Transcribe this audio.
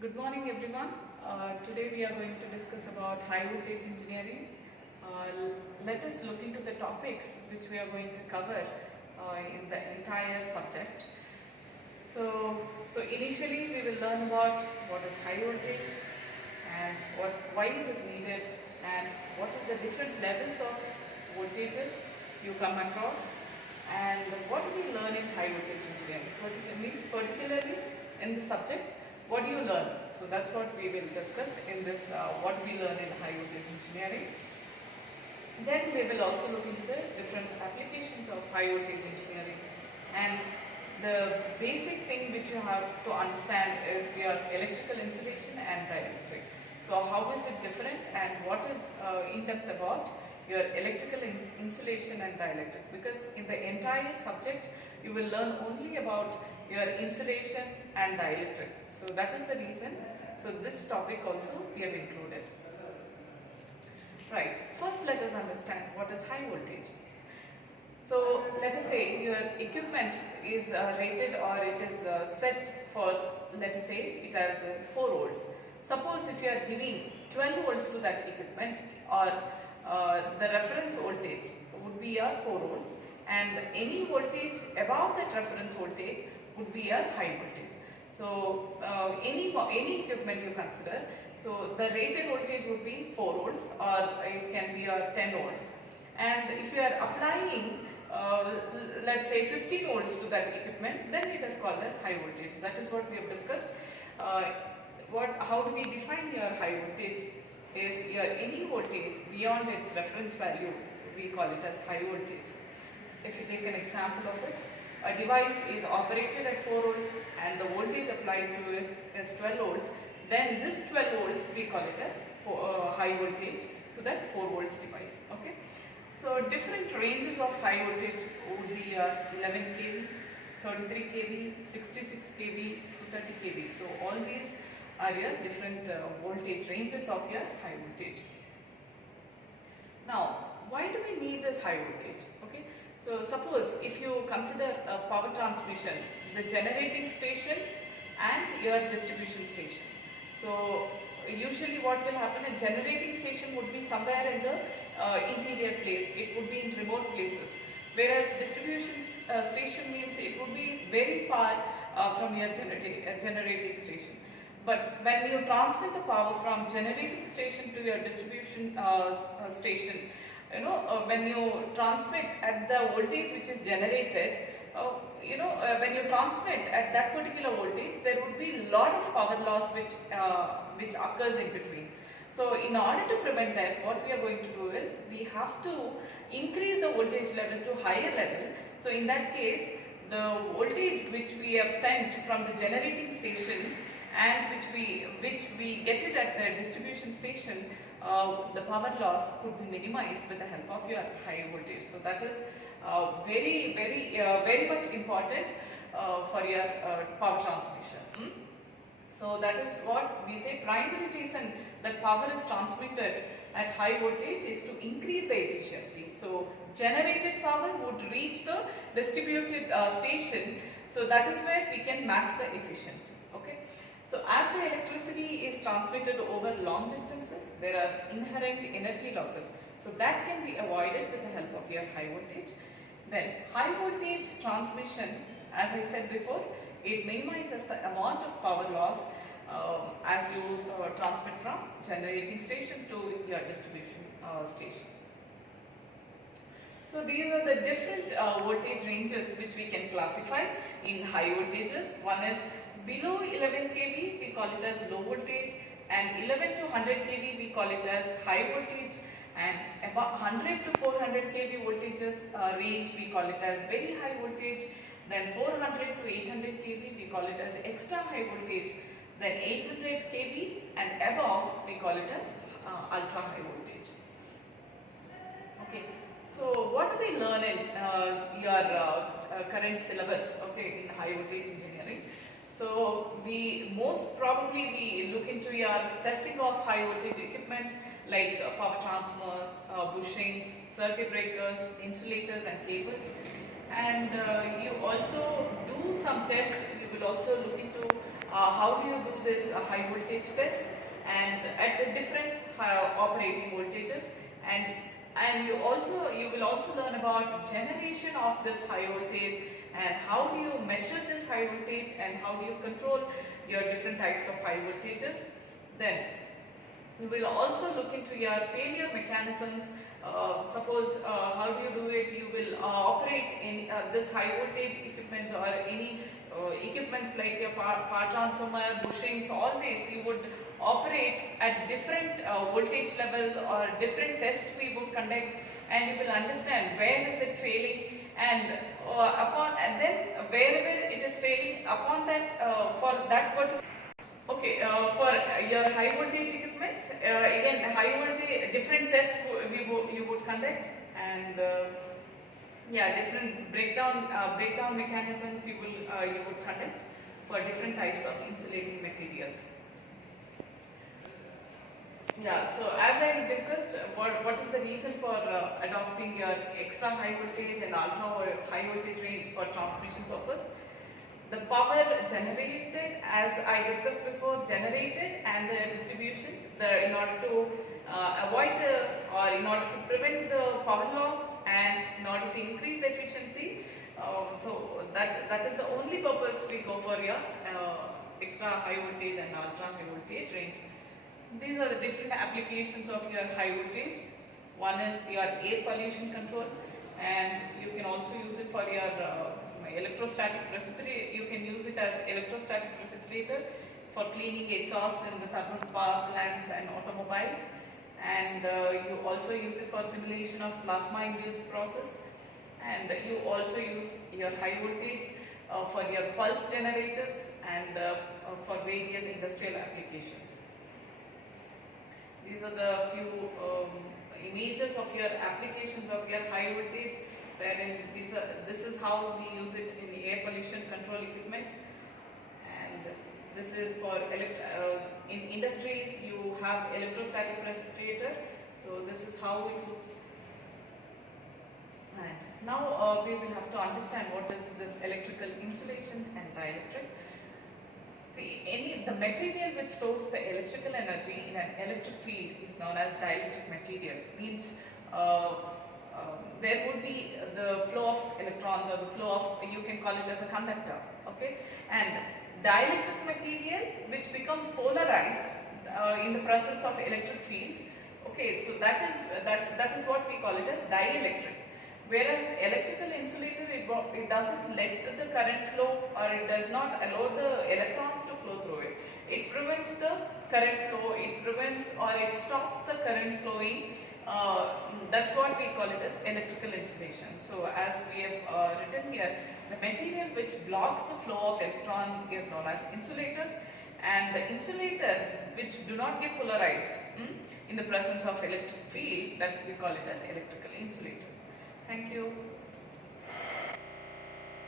Good morning everyone. Today we are going to discuss about high voltage engineering. Let us look into the topics which we are going to cover in the entire subject. So initially we will learn about what is high voltage and why it is needed and what are the different levels of voltages you come across and what do we learn in high voltage engineering. Particularly in the subject, what do you learn? So that's what we will discuss in this what we learn in high voltage engineering. Then we will also look into the different applications of high voltage engineering, and the basic thing which you have to understand is your electrical insulation and dielectric. So how is it different and what is in depth about your electrical insulation and dielectric, because in the entire subject you will learn only about your insulation and dielectric. So that is the reason. So this topic also we have included. Right, first let us understand what is high voltage. So let us say your equipment is rated or it is set for, let us say it has 4 volts. Suppose if you are giving 12 volts to that equipment, or the reference voltage would be a 4 volts, and any voltage above that reference voltage would be a high voltage. So any equipment you consider, so the rated voltage would be 4 volts or it can be 10 volts. And if you are applying let's say 15 volts to that equipment, then it is called as high voltage. That is what we have discussed. How do we define your high voltage? Is your any voltage beyond its reference value, we call it as high voltage. If you take an example of it, a device is operated at 4 volts and the voltage applied to it is 12 volts, then this 12 volts we call it as high voltage to that 4 volts device. Okay. So different ranges of high voltage would be 11 kV, 33 kV, 66 kV, 230 kV. So all these are your different voltage ranges of your high voltage. Now, why do we need this high voltage? Okay. So suppose if you consider a power transmission, the generating station and your distribution station. So usually what will happen, a generating station would be somewhere in the interior place, it would be in remote places, whereas distribution station means it would be very far from your generating station. But when you transmit the power from generating station to your distribution station, when you transmit at the voltage which is generated, when you transmit at that particular voltage, there would be a lot of power loss which occurs in between. So in order to prevent that, what we are going to do is we have to increase the voltage level to higher level. So in that case, the voltage which we have sent from the generating station and which we get it at the distribution station, the power loss could be minimized with the help of your high voltage. So that is very much important for your power transmission. So that is what we say, primary reason that power is transmitted at high voltage is to increase the efficiency. So generated power would reach the distributed station, so that is where we can match the efficiency. Okay. So as the electricity is transmitted over long distances, there are inherent energy losses. So that can be avoided with the help of your high voltage. Then high voltage transmission, as I said before, it minimizes the amount of power loss as you transmit from generating station to your distribution station. So these are the different voltage ranges which we can classify in high voltages. One is below 11 kV, we call it as low voltage, and 11 to 100 kV we call it as high voltage, and about 100 to 400 kV voltages range we call it as very high voltage. Then 400 to 800 kV we call it as extra high voltage. Then 800 kV and above we call it as ultra high voltage. Okay. So what do we learn in your current syllabus, okay, in high voltage engineering? So we most probably we look into your testing of high voltage equipments like power transformers, bushings, circuit breakers, insulators and cables. And you also do some tests, you will also look into how do you do this high voltage test, and at the different operating voltages, and you will also learn about generation of this high voltage, and how do you measure this high voltage, and how do you control your different types of high voltages. Then you will also look into your failure mechanisms. Suppose how do you do it? You will operate in this high voltage equipment or any equipments like your power transformer, bushings, all these you would operate at different voltage level or different tests we would conduct, and you will understand where is it failing, and then wherever it is failing, upon that for that particular. Okay, for your high voltage equipments, again high voltage different tests you would conduct, and yeah, different breakdown mechanisms you would conduct for different types of insulating materials. Yeah, so as I discussed, what is the reason for adopting your extra high voltage and ultra high voltage range for transmission purpose? The power generated, as I discussed before, generated and the distribution, in order to in order to prevent the power loss and in order to increase the efficiency. So that is the only purpose we go for your extra high voltage and ultra high voltage range. These are the different applications of your high voltage. One is your air pollution control, and you can also use it for your electrostatic precipitator. You can use it as electrostatic precipitator for cleaning exhausts in the thermal power plants and automobiles, and you also use it for simulation of plasma induced process, and you also use your high voltage for your pulse generators and for various industrial applications. These are the few images of your applications of your high voltage, wherein this is how we use it in the air pollution control equipment, and this is for in industries you have electrostatic precipitator. So this is how it looks. And now we will have to understand what is this electrical insulation and dielectric. See, the material which stores the electrical energy in an electric field is known as dielectric material. Means there would be the flow of electrons, or the flow of, you can call it as a conductor, okay? And dielectric material which becomes polarized in the presence of electric field, okay? So that is what we call it as dielectric. Whereas electrical insulator, it doesn't let the current flow, or it does not allow the electrons to flow through it. It prevents the current flow, it prevents or it stops the current flowing. That's what we call it as electrical insulation. So as we have written here, the material which blocks the flow of electron is known as insulators, and the insulators which do not get polarized in the presence of electric field, that we call it as electrical insulators. Thank you.